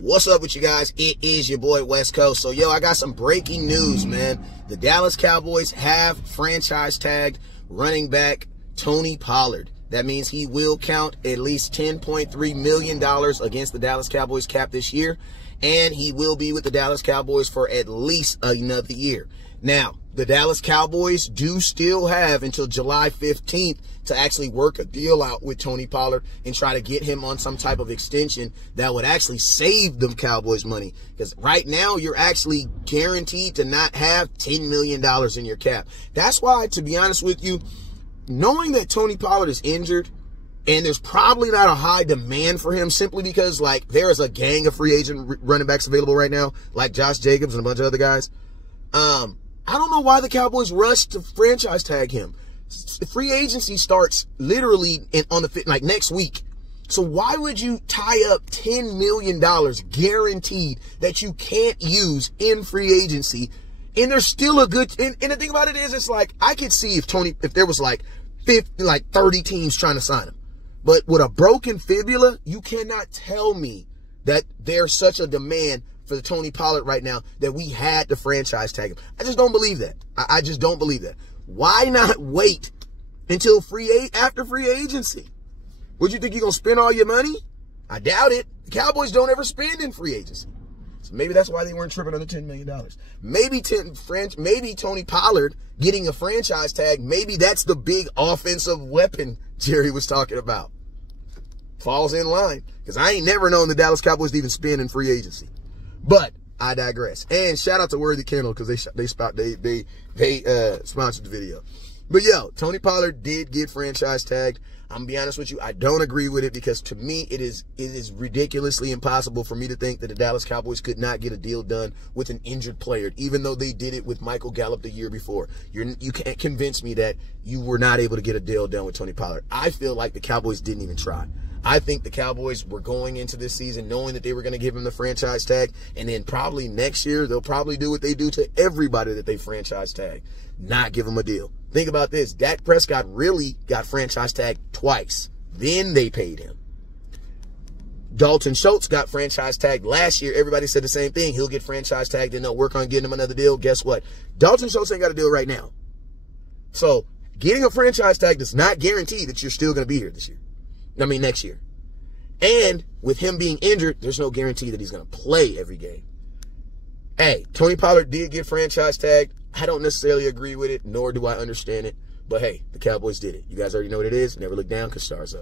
What's up with you guys? It is your boy West Coast. So, I got some breaking news, man. The Dallas Cowboys have franchise tagged running back Tony Pollard. That means he will count at least $10.3 million against the Dallas Cowboys cap this year, and he will be with the Dallas Cowboys for at least another year. Now, the Dallas Cowboys do still have until July 15th to actually work a deal out with Tony Pollard and try to get him on some type of extension that would actually save them Cowboys money. Because right now, you're actually guaranteed to not have $10 million in your cap. That's why, to be honest with you, knowing that Tony Pollard is injured and there's probably not a high demand for him simply because, like, there is a gang of free agent running backs available right now, like Josh Jacobs and a bunch of other guys. I don't know why the Cowboys rushed to franchise tag him. Free agency starts literally on the next week. So why would you tie up $10 million guaranteed that you can't use in free agency? And there's still a good, and the thing about it is, it's like, I could see if there was like 30 teams trying to sign him. But with a broken fibula, you cannot tell me that there's such a demand for the Tony Pollard right now that we had to franchise tag him. I just don't believe that. I just don't believe that. Why not wait until after free agency? Would you think you're going to spend all your money? I doubt it. The Cowboys don't ever spend in free agency. So maybe that's why they weren't tripping on the $10 million. Maybe Tony Pollard getting a franchise tag, maybe that's the big offensive weapon Jerry was talking about. Falls in line. Because I ain't never known the Dallas Cowboys to even spend in free agency. But I digress. And shout out to Worthy Kendall because they sponsored the video. But Tony Pollard did get franchise tagged. I'm gonna be honest with you, I don't agree with it because to me it is ridiculously impossible for me to think that the Dallas Cowboys could not get a deal done with an injured player, even though they did it with Michael Gallup the year before. You can't convince me that you were not able to get a deal done with Tony Pollard. I feel like the Cowboys didn't even try. I think the Cowboys were going into this season knowing that they were going to give him the franchise tag, and then probably next year they'll probably do what they do to everybody that they franchise tag, not give him a deal. Think about this. Dak Prescott really got franchise tagged twice. Then they paid him. Dalton Schultz got franchise tagged last year. Everybody said the same thing. He'll get franchise tagged and they'll work on getting him another deal. Guess what? Dalton Schultz ain't got a deal right now. So getting a franchise tag does not guarantee that you're still going to be here next year. And with him being injured, there's no guarantee that he's going to play every game. Hey, Tony Pollard did get franchise tagged. I don't necessarily agree with it, nor do I understand it. But hey, the Cowboys did it. You guys already know what it is. Never look down because stars up.